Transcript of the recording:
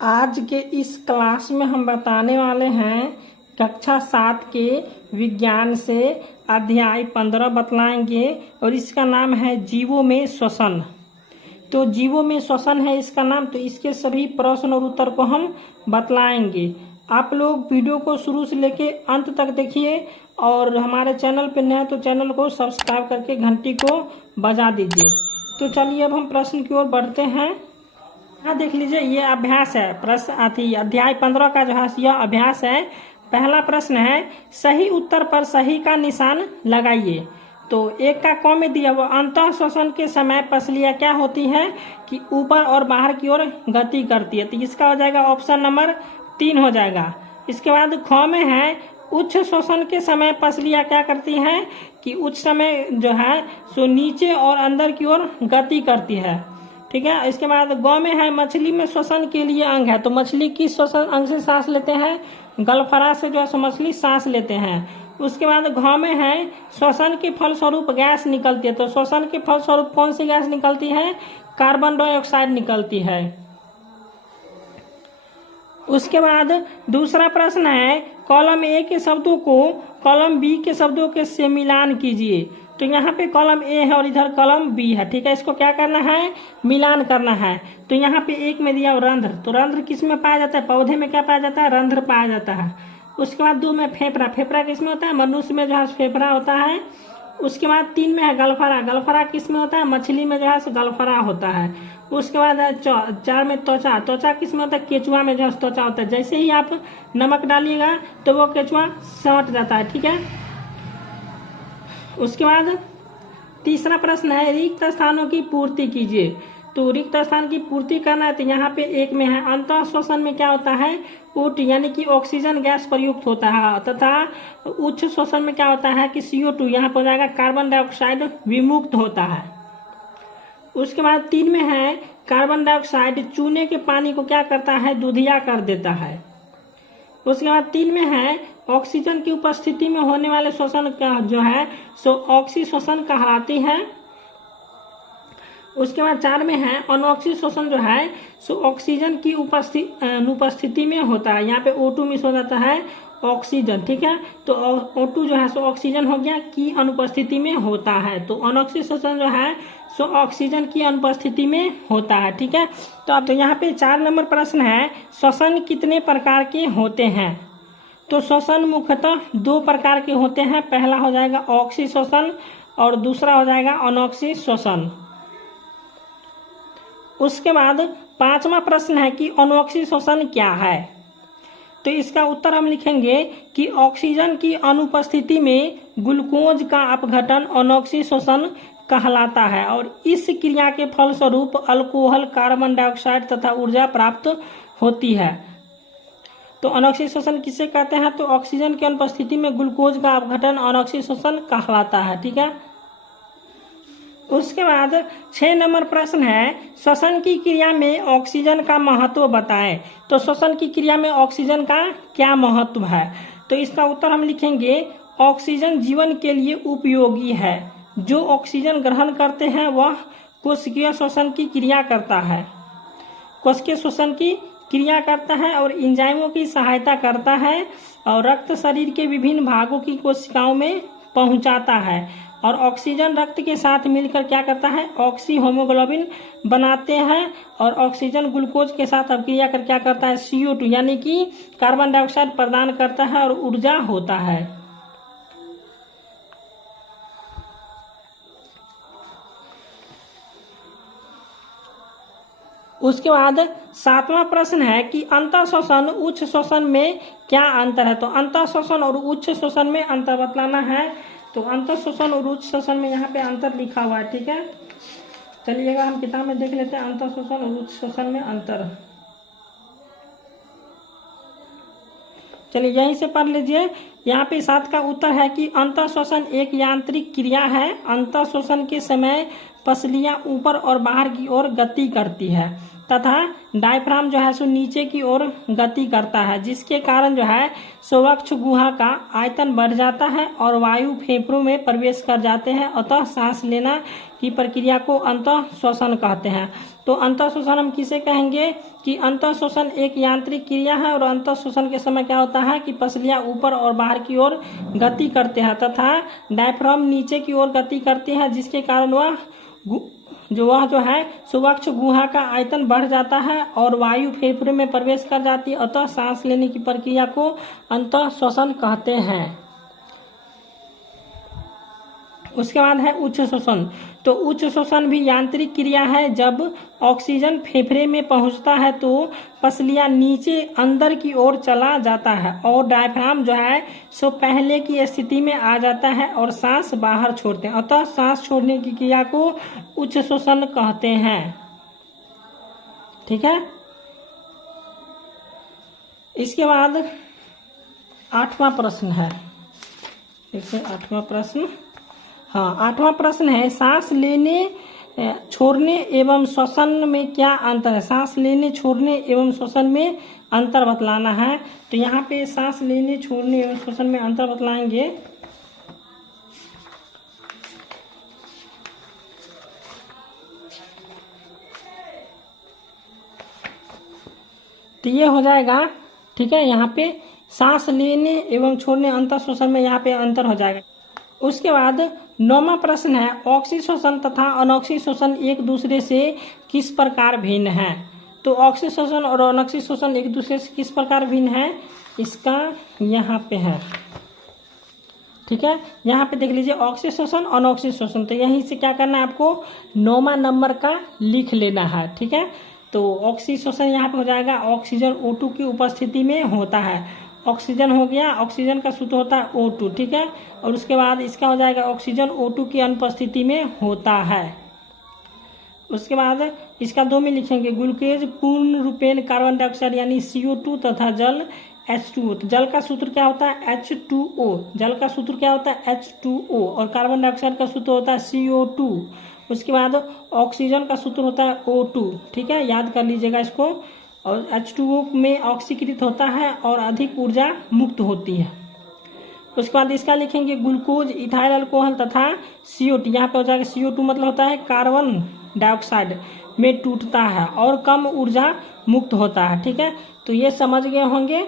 आज के इस क्लास में हम बताने वाले हैं कक्षा 7 के विज्ञान से अध्याय 15 बतलाएंगे और इसका नाम है जीवों में श्वसन। तो जीवों में श्वसन है इसका नाम। तो इसके सभी प्रश्न और उत्तर को हम बतलाएंगे। आप लोग वीडियो को शुरू से लेके अंत तक देखिए और हमारे चैनल पर नए हैं तो चैनल को सब्सक्राइब करके घंटी को बजा दीजिए। तो चलिए अब हम प्रश्न की ओर बढ़ते हैं। यहाँ देख लीजिए, ये अभ्यास है। प्रश्न अध्याय 15 का जो है यह अभ्यास है। पहला प्रश्न है, सही उत्तर पर सही का निशान लगाइए। तो एक का कॉम में दिया हुआ, अंतः श्वसन के समय पसलियाँ क्या होती है कि ऊपर और बाहर की ओर गति करती है। तो इसका हो जाएगा ऑप्शन नंबर 3 हो जाएगा। इसके बाद ख में है, उच्च श्वसन के समय पसलियाँ क्या करती हैं कि उच्च समय जो है सो नीचे और अंदर की ओर गति करती है। ठीक है। इसके बाद ग में है, मछली में श्वसन के लिए अंग है। तो मछली किस श्वसन अंग से सांस लेते हैं? गलफरा से जो है सो मछली सांस लेते हैं। उसके बाद घ में है, श्वसन के फलस्वरूप गैस निकलती है। तो श्वसन के फलस्वरूप कौन सी गैस निकलती है? कार्बन डाइऑक्साइड निकलती है। उसके बाद दूसरा प्रश्न है, कॉलम ए के शब्दों को कॉलम बी के शब्दों के से मिलान कीजिए। तो यहाँ पे कॉलम ए है और इधर कॉलम बी है। ठीक है, इसको क्या करना है? मिलान करना है। तो यहाँ पे एक में दिया रंध्र। तो रंध्र किस में पाया जाता है? पौधे में क्या पाया जाता है? रंध्र पाया जाता है। उसके बाद 2 में फेफड़ा। फेफड़ा किस में होता है? मनुष्य में जो है फेफड़ा होता है। उसके बाद 3 में है गलफरा। गलफरा किस में होता है? मछली में जो है गलफरा होता है। उसके बाद 4 में त्वचा। त्वचा किस में होता है? केचुआ में जो है त्वचा होता है। जैसे ही आप नमक डालिएगा तो वो केचुआ सट जाता है। ठीक है। उसके बाद तीसरा प्रश्न है, रिक्त स्थानों की पूर्ति कीजिए। तो रिक्त स्थान की पूर्ति करना है। तो यहाँ पे एक में है, अंतः श्वसन में क्या होता है? O2 यानी कि ऑक्सीजन गैस प्रयुक्त होता है, तथा उच्च श्वसन में क्या होता है कि CO2 यहाँ पर हो जाएगा कार्बन डाइऑक्साइड विमुक्त होता है। उसके बाद 3 में है, कार्बन डाइऑक्साइड चूने के पानी को क्या करता है? दूधिया कर देता है। उसके बाद 3 में है, ऑक्सीजन की उपस्थिति में होने वाले श्वसन का जो है सो ऑक्सी श्वसन कहलाती है। उसके बाद 4 में है, अनऑक्सी श्वसन जो है सो ऑक्सीजन की उपस्थिति में होता है। यहाँ पे O2 मिस हो जाता है ऑक्सीजन। ठीक है। तो O2 जो है सो ऑक्सीजन हो गया की अनुपस्थिति में होता है। तो अनऑक्सी श्वसन जो है सो ऑक्सीजन की अनुपस्थिति में होता है। ठीक है। तो अब तो यहाँ पे 4 नंबर प्रश्न है, श्वसन कितने प्रकार के होते हैं? तो श्वसन मुख्यतः 2 प्रकार के होते हैं। पहला हो जाएगा ऑक्सी श्वसन और दूसरा हो जाएगा अनऑक्सी श्वसन। उसके बाद 5वां प्रश्न है कि अनऑक्सी श्वसन क्या है? तो इसका उत्तर हम लिखेंगे कि ऑक्सीजन की अनुपस्थिति में ग्लूकोज का अपघटन अनऑक्सी श्वसन कहलाता है और इस क्रिया के फलस्वरूप अल्कोहल, कार्बन डाइऑक्साइड तथा ऊर्जा प्राप्त होती है। तो अनऑक्सी श्वसन किसे कहते हैं? तो ऑक्सीजन की अनुपस्थिति में ग्लूकोज का अपघटन अनऑक्सी श्वसन कहलाता है। ठीक है। उसके बाद 6 नंबर प्रश्न है, श्वसन की क्रिया में ऑक्सीजन का महत्व बताएं। तो श्वसन की क्रिया में ऑक्सीजन का क्या महत्व है? तो इसका उत्तर हम लिखेंगे, ऑक्सीजन जीवन के लिए उपयोगी है। जो ऑक्सीजन ग्रहण करते हैं वह कोशिकीय श्वसन की क्रिया करता है। कोशिकीय श्वसन की क्रिया करता है और एंजाइमों की सहायता करता है और रक्त शरीर के विभिन्न भागों की कोशिकाओं में पहुंचाता है और ऑक्सीजन रक्त के साथ मिलकर क्या करता है? ऑक्सी होमोग्लोबिन बनाते हैं और ऑक्सीजन ग्लूकोज के साथ अभिक्रिया कर क्या करता है? CO2 यानी कि कार्बन डाइऑक्साइड प्रदान करता है और ऊर्जा होता है। उसके बाद 7वां प्रश्न है कि अंतः श्वसन उच्च श्वसन में क्या अंतर है? तो अंतः श्वसन और उच्च श्वसन में अंतर बतलाना है। तो अंतः श्वसन और उच्च श्वसन में यहाँ पे अंतर लिखा हुआ है। ठीक है, चलिएगा हम किताब में देख लेते हैं अंतः श्वसन और उच्च श्वसन में अंतर। चलिए यहीं से पढ़ लीजिए। यहाँ पे 7 का उत्तर है कि अंतः श्वसन एक यांत्रिक क्रिया है। अंतः श्वसन के समय पसलियां ऊपर और बाहर की ओर गति करती है तथा डायफ्राम जो है सो नीचे की ओर गति करता है, जिसके कारण जो है स्वच्छ गुहा का आयतन बढ़ जाता है और वायु फेफड़ों में प्रवेश कर जाते हैं। अतः सांस लेना की प्रक्रिया को अंतः श्वसन कहते हैं। तो अंतःशोषण हम किसे कहेंगे कि अंतःशोषण एक यांत्रिक क्रिया है और अंतःशोषण के समय क्या होता है कि पसलियां ऊपर और बाहर की ओर गति करते हैं तथा डायफ्राम नीचे की ओर गति करती है, जिसके कारण वह जो है सुवक्ष गुहा का आयतन बढ़ जाता है और वायु फेफड़े में प्रवेश कर जाती है, अतः सांस लेने की प्रक्रिया को अंतःश्वसन कहते हैं। उसके बाद है उच्च शोषण। तो उच्च शोषण भी यांत्रिक क्रिया है। जब ऑक्सीजन फेफड़े में पहुंचता है तो पसलियां नीचे अंदर की ओर चला जाता है और डायफ्राम जो है सो पहले की स्थिति में आ जाता है और सांस बाहर छोड़ते हैं, अतः सांस छोड़ने की क्रिया को उच्च शोषण कहते हैं। ठीक है। इसके बाद 8वां प्रश्न है, देखिए 8वां प्रश्न। हाँ, 8वां प्रश्न है सांस लेने छोड़ने एवं श्वसन में क्या अंतर है। सांस लेने छोड़ने एवं श्वसन में अंतर बतलाना है। तो यहाँ पे सांस लेने छोड़ने एवं श्वसन में अंतर बतलाएंगे। तो ये हो जाएगा, ठीक है, यहाँ पे सांस लेने एवं छोड़ने अंतःश्वसन में यहाँ पे अंतर हो जाएगा। उसके बाद 9वां प्रश्न है ऑक्सीशोषण तथा अनॉक्सीशोषण एक दूसरे से किस प्रकार भिन्न है। तो ऑक्सीशोषण और अनॉक्सीशोषण एक दूसरे से किस प्रकार भिन्न है, इसका यहाँ पे है। ठीक है, यहाँ पे देख लीजिए ऑक्सीशोषण अनॉक्सीशोषण। तो यहीं से क्या करना है आपको 9वां नंबर का लिख लेना है। ठीक है, तो ऑक्सीशोषण यहाँ पे हो जाएगा ऑक्सीजन O2 की उपस्थिति में होता है। ऑक्सीजन हो गया, ऑक्सीजन का सूत्र होता है O2। ठीक है, और उसके बाद इसका हो जाएगा ऑक्सीजन O2 की अनुपस्थिति में होता है। उसके बाद इसका 2 में लिखेंगे ग्लूकोज पूर्ण रूपेण कार्बन डाइऑक्साइड यानी CO2 तथा जल H2O। तो जल का सूत्र क्या होता है H2O, जल का सूत्र क्या होता है H2O और कार्बन डाइऑक्साइड का सूत्र होता है CO2। उसके बाद ऑक्सीजन का सूत्र होता है O2। ठीक है, याद कर लीजिएगा इसको। और H2O में ऑक्सीकृत होता है और अधिक ऊर्जा मुक्त होती है। उसके बाद इसका लिखेंगे ग्लूकोज इथाइल अल्कोहल तथा CO2। यहाँ पे हो जाएगा CO2 मतलब होता है कार्बन डाइऑक्साइड में टूटता है और कम ऊर्जा मुक्त होता है। ठीक है, तो ये समझ गए होंगे।